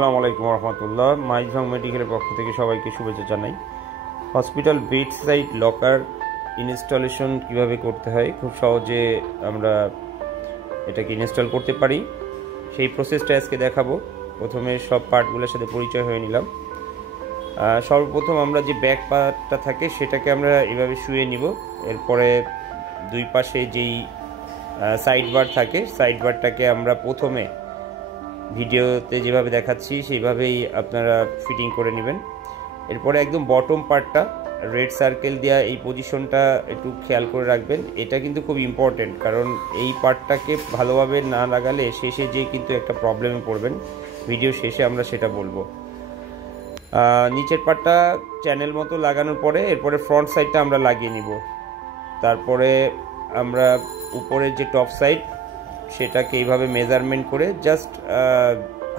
আসসালামু আলাইকুম রহমতুল্লাহ। মাইজভাং মেডিকেলের পক্ষ থেকে সবাইকে শুভেচ্ছা জানাই। Hospital bed side locker installation কিভাবে করতে হয়, খুব সহজে আমরা এটাকে ইনস্টল করতে পারি, সেই প্রসেসটা আজকে দেখাবো। প্রথমে সব পার্টগুলোর সাথে পরিচয় হয়ে নিলাম। সর্বপ্রথম আমরা যে ব্যাক পার্টটা থাকে সেটাকে আমরা এভাবে শুয়ে নিব। এরপরে দুই পাশে যেই সাইড বার থাকে, সাইড বারটাকে আমরা প্রথমে ভিডিওতে যেভাবে দেখাচ্ছি সেইভাবেই আপনারা ফিটিং করে নেবেন। এরপরে একদম বটম পার্টটা রেড সার্কেল দেওয়া এই পজিশনটা একটু খেয়াল করে রাখবেন। এটা কিন্তু খুব ইম্পর্টেন্ট, কারণ এই পার্টটাকে ভালোভাবে না লাগালে শেষে যেয়ে কিন্তু একটা প্রবলেমে পড়বেন। ভিডিও শেষে আমরা সেটা বলবো। নিচের পার্টটা চ্যানেল মতো লাগানোর পরে এরপরে ফ্রন্ট সাইডটা আমরা লাগিয়ে নিব। তারপরে আমরা উপরের যে টপ সাইড সেটাকে এইভাবে মেজারমেন্ট করে জাস্ট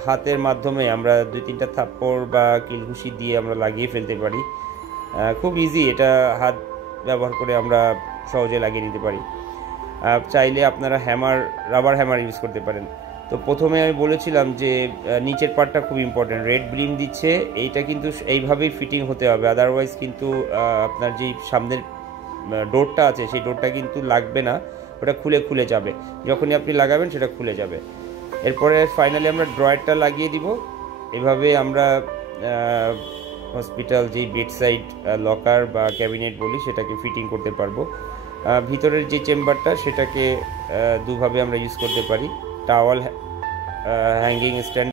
হাতের মাধ্যমে আমরা 2-3টা থাপ্পড় বা কিলঘুষি দিয়ে আমরা লাগিয়ে ফেলতে পারি। খুব ইজি, এটা হাত ব্যবহার করে আমরা সহজে লাগিয়ে নিতে পারি। চাইলে আপনারা রাবার হ্যামার ইউজ করতে পারেন। তো প্রথমে আমি বলেছিলাম যে নিচের পার্টটা খুব ইম্পর্টেন্ট, রেড ব্লিম দিচ্ছে, এইটা কিন্তু এইভাবেই ফিটিং হতে হবে, আদারওয়াইজ কিন্তু আপনার যেই সামনের ডোরটা আছে সেই ডোরটা কিন্তু লাগবে না, ওটা খুলে যাবে। যখনই আপনি লাগাবেন সেটা খুলে যাবে। এরপরে ফাইনালি আমরা ড্রয়ারটা লাগিয়ে দিব। এভাবে আমরা হসপিটাল যেই বেড সাইড লকার বা ক্যাবিনেট বলি সেটাকে ফিটিং করতে পারবো। ভিতরের যে চেম্বারটা সেটাকে দুভাবে আমরা ইউজ করতে পারি, টাওয়াল হ্যাঙ্গিং স্ট্যান্ড